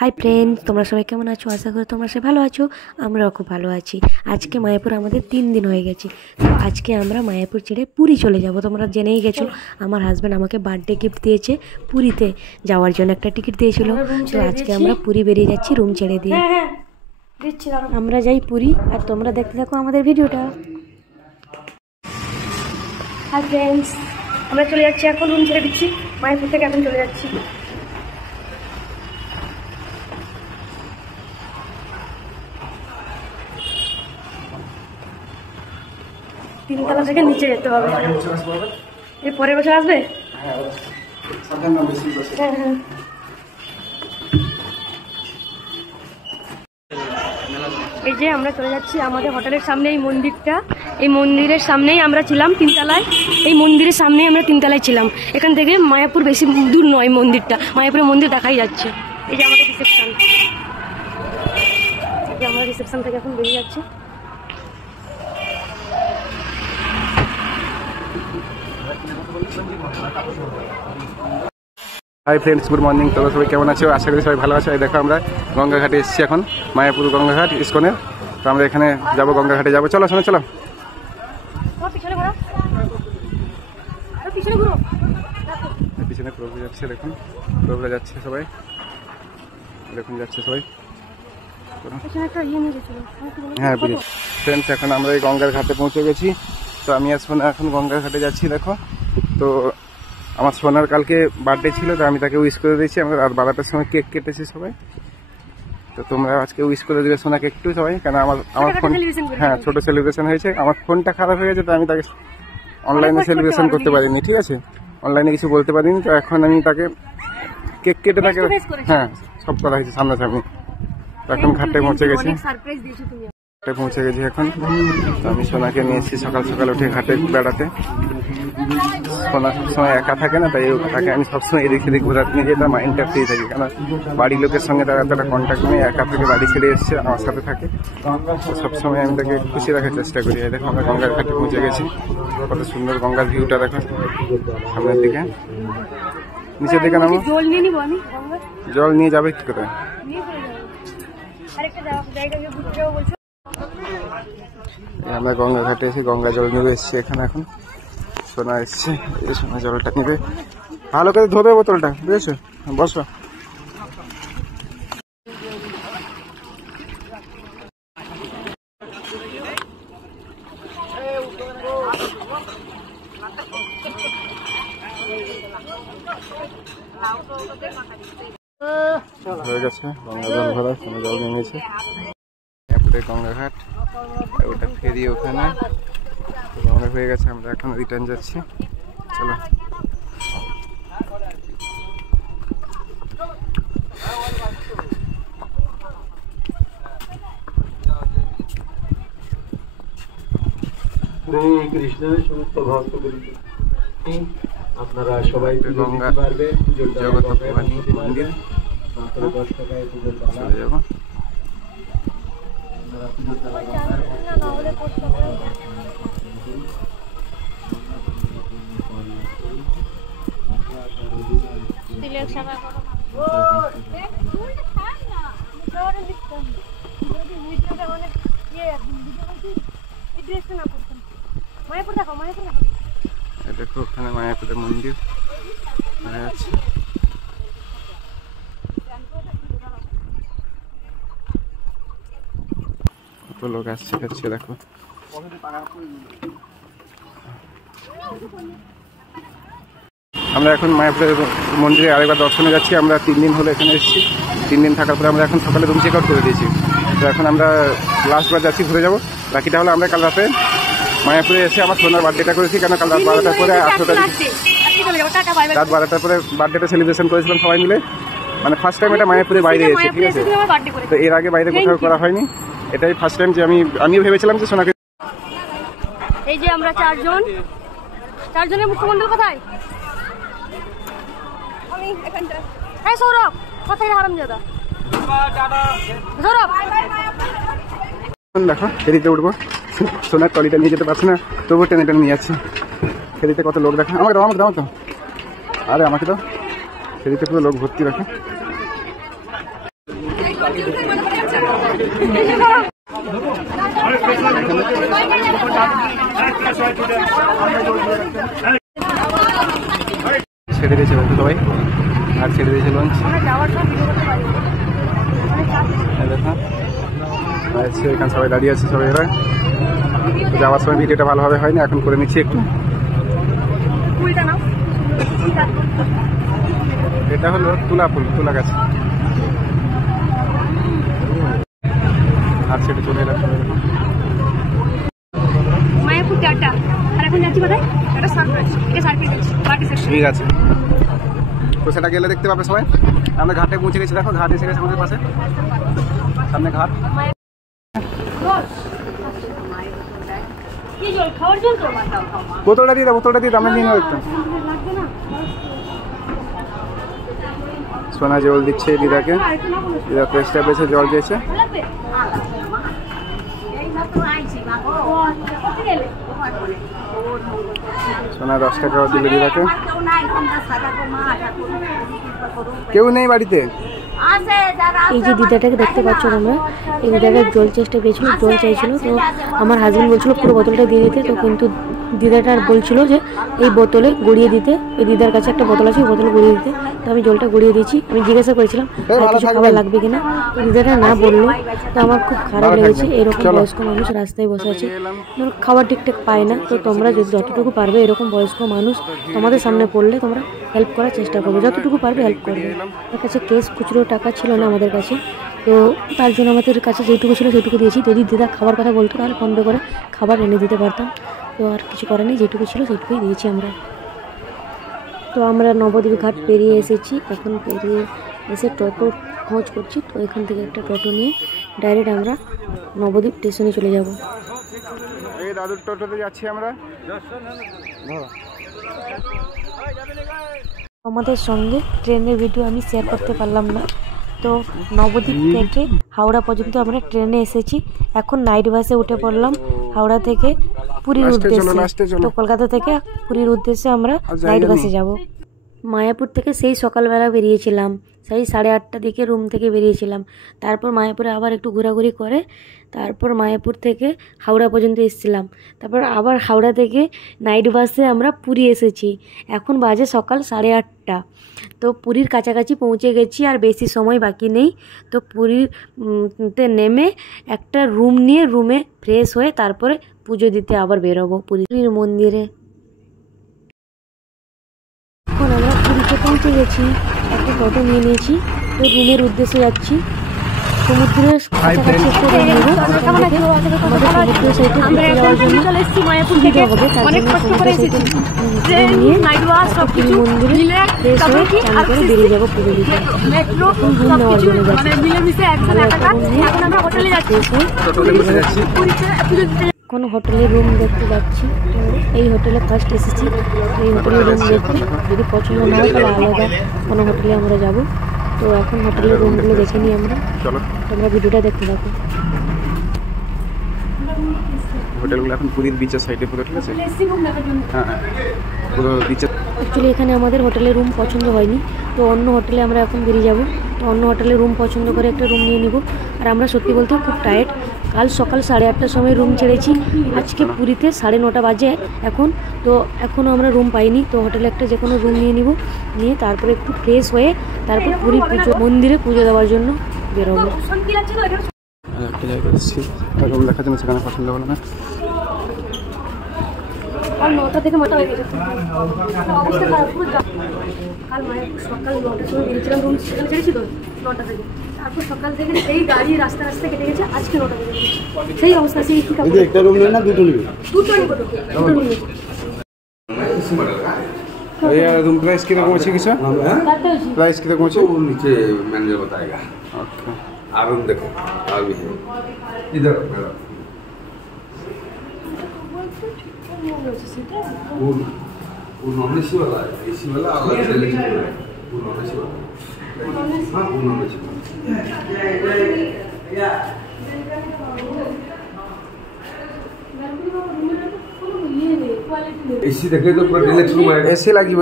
Hi friends, তোমরা সবাই কেমন আছো? আশা করি তোমরা সবাই ভালো আছো। আমরাও খুব ভালো আছি। আজকে মায়াপুর আমাদের 3 দিন হয়ে গেছে। তো আজকে আমরা মায়াপুর ছেড়ে পুরী চলে যাব। তোমরা জেনেই গেছো, আমার হাজব্যান্ড আমাকে বার্থডে গিফট দিয়েছে, পুরীতে যাওয়ার জন্য একটা টিকিট দিয়েছিল। তো আজকে আমরা পুরী বেরিয়ে যাচ্ছি রুম ছেড়ে দিয়ে। আমরা যাই পুরী, আর তোমরা দেখতে থাকো আমাদের ভিডিওটা। হাই ফ্রেন্ডস, আমরা চলে যাচ্ছি এখন, রুম ছেড়ে দিচ্ছি মায়াপুর থেকে, এখন চলে যাচ্ছি। তিনতলা থেকে নিচে যেতে হবে। এর পরের বছর আসবে? হ্যাঁ। এই যে আমরা চলে যাচ্ছি আমাদের হোটেলের সামনে এই মন্দিরটা, এই মন্দিরের সামনেই আমরা ছিলাম তিনতলায়। এই মন্দিরের সামনেই আমরা তিনতলায় ছিলাম। এখান থেকে মায়াপুর বেশি দূর নয়, মন্দিরটা মায়াপুরের মন্দির দেখাই যাচ্ছে। এই যে আমাদের রিসেপশন, আমরা রিসেপশন থেকে এখন বেরিয়ে যাচ্ছি। Hi friends, good morning. তোমরা সবাই কেমন আছো? আশা করি সবাই ভালো আছো। এই দেখো আমরা গঙ্গাঘাটে এসেছি এখন, মায়াপুর গঙ্গাঘাট ইস্কনের। তো আমরা এখানে যাবো, গঙ্গাঘাটে যাবো। চলো শোনো, চলো। পিছনে প্রভু যাচ্ছে, দেখুন প্রভুরা যাচ্ছে, সবাই দেখুন যাচ্ছে সবাই। হ্যাঁ ফ্রেন্ডস, এখন আমরা এই গঙ্গার ঘাটে পৌঁছে গেছি। তো আমি আর সোনা এখন গঙ্গার ঘাটে যাচ্ছি। দেখো, তো আমার সোনার কালকে বার্থডে ছিল, তো আমি তাকে উইশ করে দিয়েছি। আমরা রাত 12টার সময় কেক কেটেছি সবাই। তো তোমরা আজকে উইশ করে দিবে সোনাকে একটু সবাই, কেন আমার ফোন, হ্যাঁ ছোট সেলিব্রেশন হয়েছে। আমার ফোনটা খারাপ হয়ে গেছে, তো আমি তাকে অনলাইনে সেলিব্রেশন করতে পারিনি, ঠিক আছে, অনলাইনে কিছু বলতে পারিনি। তো এখন আমি তাকে কেক কেটে তাকে, হ্যাঁ সব করা হয়েছে সামনাসামনি। এখন ঘাটে পৌঁছে গেছি, এখন। আমি সোনাকে নিয়েছি সকাল সকাল উঠে ঘাটে বেড়াতে। সোনা সবসময় একা থাকে না, তাই তাকে আমি সবসময় এদিক সেদিক ঘোরাতে নিয়ে যেতাম, মাইন্ডটা ফ্রি থাকি। কেন বাড়ির লোকের সঙ্গে তার এতটা কন্ট্যাক্ট নেই, একা থেকে বাড়ি ছেড়ে এসছে, আমার সাথে থাকে। সবসময় আমি তাকে খুশি রাখার চেষ্টা করি। দেখো আমরা গঙ্গার ঘাটে পৌঁছে গেছি। কত সুন্দর গঙ্গার ভিউটা দেখো সামনের দিকে। নিচের দিকে নামো। জল নিয়ে যাবে কি করে? আমরা গঙ্গা ঘাটে এসে গঙ্গা জল নেবে এসছি এখানে। এখন সোনা এসছে, এই সোনা জলটা নেবে। ভালো করে ধরবে বোতলটা, বুঝেছো? বসো। হয়ে গেছে গঙ্গা জল ভরা, সোনা জল নেমেছে। এরপরে গঙ্গাঘাট, ওটা ফেরি ওখানে। আমরা হয়ে গেছে, আমরা এখন রিটার্ন যাচ্ছি। চলো। কৃষ্ণ সমস্ত ভক্ত আপনারা সবাই গঙ্গা জগৎ মন্দির চলে যাবো। দেখো ওখানে মায়াপুরের মন্দির আছে। কত লোক আসছে যাচ্ছে, দেখো। আমরা এখন মায়াপুরের মন্দিরে আরেকবার দর্শনে যাচ্ছি। আমরা 3 দিন হলো এখানে এসেছি। 3 দিন থাকার পরে আমরা এখন সকালে রুম চেক আউট করে দিয়েছি। তো এখন আমরা লাস্টবার যাচ্ছি, ঘুরে যাবো। বাকিটা হলো আমরা কাল রাতে মায়াপুরে এসে আমার সোনার বার্থডেটা করেছি, কেন কাল রাত 12টার পরে 8 তারিখ রাত 12টার পরে বার্থডেটা সেলিব্রেশন করেছিলাম সবাই মিলে। মানে ফার্স্ট টাইম এটা মায়াপুরে বাইরে এসে, ঠিক আছে। তো এর আগে বাইরে কোথাও করা হয়নি, এটাই ফার্স্ট টাইম যে আমিও ভেবেছিলাম যে সোনাকে। এই যে আমরা চারজনের মুখ্যমন্ত্রী কোথায়? সৌরভ কোথায়? হারামজাদা সৌরভ। দেখো ফেরিতে উঠবো, সোনার ট্রলিটা নিয়ে যেতে পারছি না, তবুও টেনে টেনে নিয়ে যাচ্ছি। ফেরিতে কত লোক দেখো। আমাকে দাও তো, আরে আমাকে দাও। ফেরিতে পুরো লোক ভর্তি রাখে। ছেড়ে দিয়েছে হয়তো সবাই, আর ছেড়ে দিয়েছে লঞ্চ। দেখো এখানে সবাই দাঁড়িয়ে আছে, সবাই এরা যাওয়ার সময় ভিডিওটা ভালোভাবে হয়নি, এখন করে নিচ্ছি একটু। এটা হলো তুলা ফুল, তুলা গাছ। আর সেটা চলে এলাম মায়াপুর টাটা, আর এখন যাচ্ছি কোথায়? এটা সার্কিট, এটা সার্কিট পার্টি সেকশন। ঠিক আছে, তো সেটা গেলে দেখতে পাবে সবাই। আমরা ঘাটে পৌঁছে গেছি, দেখো ঘাট এসে গেছে আমাদের পাশে, সামনে ঘাট। কি জল? খাওয়ার জল তো? বোতলটা দিয়ে দাও, বোতলটা দিয়ে দামে নিয়ে নাও একটু। সোনা জল দিচ্ছে দিদাকে, দিদা প্রেসটা বেছে জল দিয়েছে। সোনা 10 টাকা দিল দিদাকে। কেউ নেই বাড়িতে। এই যে দিদাটাকে দেখতে পাচ্ছ তোমরা, এই দিদাটা জল চেষ্টা পেয়েছিল, জল চাইছিল। তো আমার হাজবেন্ড বলছিল পুরো বোতলটা দিয়ে দিতে, তো কিন্তু দিদাটা আর বলছিল যে এই বোতলে গড়িয়ে দিতে। এই দিদার কাছে একটা বোতল আছে, বোতলে গড়িয়ে দিতে। তো আমি জলটা গড়িয়ে দিয়েছি। আমি জিজ্ঞাসা করেছিলাম আর কিছু খাবার লাগবে কিনা, তো দিদাটা না বললো। তো আমার খুব খারাপ লেগেছে, এরকম বয়স্ক মানুষ রাস্তায় বসে আছে, খাবার ঠিকঠাক পায় না। তো তোমরা যদি যতটুকু পারবে, এরকম বয়স্ক মানুষ তোমাদের সামনে পড়লে তোমরা হেল্প করার চেষ্টা করবে, যতটুকু পারবে হেল্প করবে। আমার কাছে ক্যাশ খুচরো টাকা ছিল না আমাদের কাছে, তো তার জন্য আমাদের কাছে যেটুকু ছিল সেটুকু দিয়েছি। যদি দিদা খাবার কথা বলতো তাহলে ফোনপে করে খাবার এনে দিতে পারতাম। তো আর কিছু করার নেই, যেটুকু ছিল সেটুকুই দিয়েছি আমরা। তো আমরা নবদ্বীপ ঘাট পেরিয়ে এসেছি, এখন পেরিয়ে এসে টোটো খোঁজ করছি। তো এখান থেকে একটা টোটো নিয়ে ডাইরেক্ট আমরা নবদ্বীপ স্টেশনে চলে যাব। এই দাদুর টোটোতে যাচ্ছি আমরা। আমাদের সঙ্গে ট্রেনের ভিডিও আমি শেয়ার করতে পারলাম না। তো নবদ্বীপ থেকে হাওড়া পর্যন্ত আমরা ট্রেনে এসেছি। এখন নাইট বাসে উঠে পড়লাম হাওড়া থেকে পুরীর উদ্দেশ্যে। তো কলকাতা থেকে পুরীর উদ্দেশ্যে আমরা নাইট বাসে যাব। মায়াপুর থেকে সেই সকালবেলা বেরিয়েছিলাম, সেই 8:30টার দিকে রুম থেকে বেরিয়েছিলাম। তারপর মায়াপুরে আবার একটু ঘোরাঘুরি করে তারপর মায়াপুর থেকে হাওড়া পর্যন্ত এসেছিলাম। তারপর আবার হাওড়া থেকে নাইট বাসে আমরা পুরী এসেছি। এখন বাজে সকাল 8:30। তো পুরীর কাছাকাছি পৌঁছে গেছি, আর বেশি সময় বাকি নেই। তো পুরীতে নেমে একটা রুম নিয়ে রুমে ফ্রেশ হয়ে তারপরে পুজো দিতে আবার বেরোবো পুরীর মন্দিরে। এখন আমরা পুরীতে পৌঁছে গেছি, একটা টোটো নিয়ে নিয়েছি। তো রুমের উদ্দেশ্যে যাচ্ছি। সমুদ্রের কাছাকাছি একটা রুম নেব, আমাদের সমুদ্রের সাইডে ঘুরতে যাওয়ার জন্য সুবিধা হবে। তার জন্য সমুদ্রের সাইডে রুম নিয়ে পুরী মন্দিরে ফ্রেশ হয়ে চান করে বেরিয়ে যাবো পুজো দিতে। এখন রুম নেওয়ার জন্য যাচ্ছি, কোনো হোটেলে রুম দেখতে যাচ্ছি। তো এই হোটেলে ফার্স্ট এসেছি, এই হোটেলে রুম দেখতে। যদি পছন্দ না হয় তাহলে আলাদা কোনো হোটেলে আমরা যাব। তো এখন হোটেলের রুমগুলো দেখে নিই আমরা, তোমরা ভিডিওটা দেখতে থাকো। হোটেলগুলো এখন পুরীর বিচের সাইডে পুরো, ঠিক আছে? হ্যাঁ পুরো বিচের। অ্যাকচুয়ালি এখানে আমাদের হোটেলের রুম পছন্দ হয়নি, তো অন্য হোটেলে আমরা এখন বেরিয়ে যাব। তো অন্য হোটেলে রুম পছন্দ করে একটা রুম নিয়ে নিব। আর আমরা সত্যি বলতে খুব টায়ার্ড, কাল সকাল 8:30টার সময় রুম ছেড়েছি, আজকে পুরীতে 9:30 বাজে এখন। তো এখনও আমরা রুম পাইনি। তো হোটেলে একটা যে কোনো রুম নিয়ে নিব, নিয়ে তারপরে একটু ফ্রেশ হয়ে তারপর পুরী মন্দিরে পুজো দেওয়ার জন্য বেরোবো। একটা জায়গায় এসেছি, রুম দেখার জন্য, সেখানে পছন্দ হলো না। কাল 9টা থেকে মোটা হয়ে গেছে, অবস্থা খারাপ পুরো। কাল মায়াপুর সকাল 9টার সময় বেরিয়েছিলাম, রুম সেখানে ছেড়েছি তো 9টা থেকে। তারপর সকাল থেকে সেই গাড়ি রাস্তা কেটে গেছে, আজকে 9টা থেকে সেই অবস্থা। সেই কি একটা রুম নেই না, দুটো নেবে? দুটো নিব, দুটো রুম নিব। रूम प्राइस किरकम আছে কিছু? प्राइस किरकम আছে? वो नीचे मैनेजर बताएगा। ओके, आप रूम देखो, अभी है इधर वो नॉन एसी वाला है, एसी वाला अलग से लेके वो नॉन एसी वाला। हाँ वो नॉन एसी वाला। एसी देखे तो पूरा डिलक्स रूम है। एसी লাগিব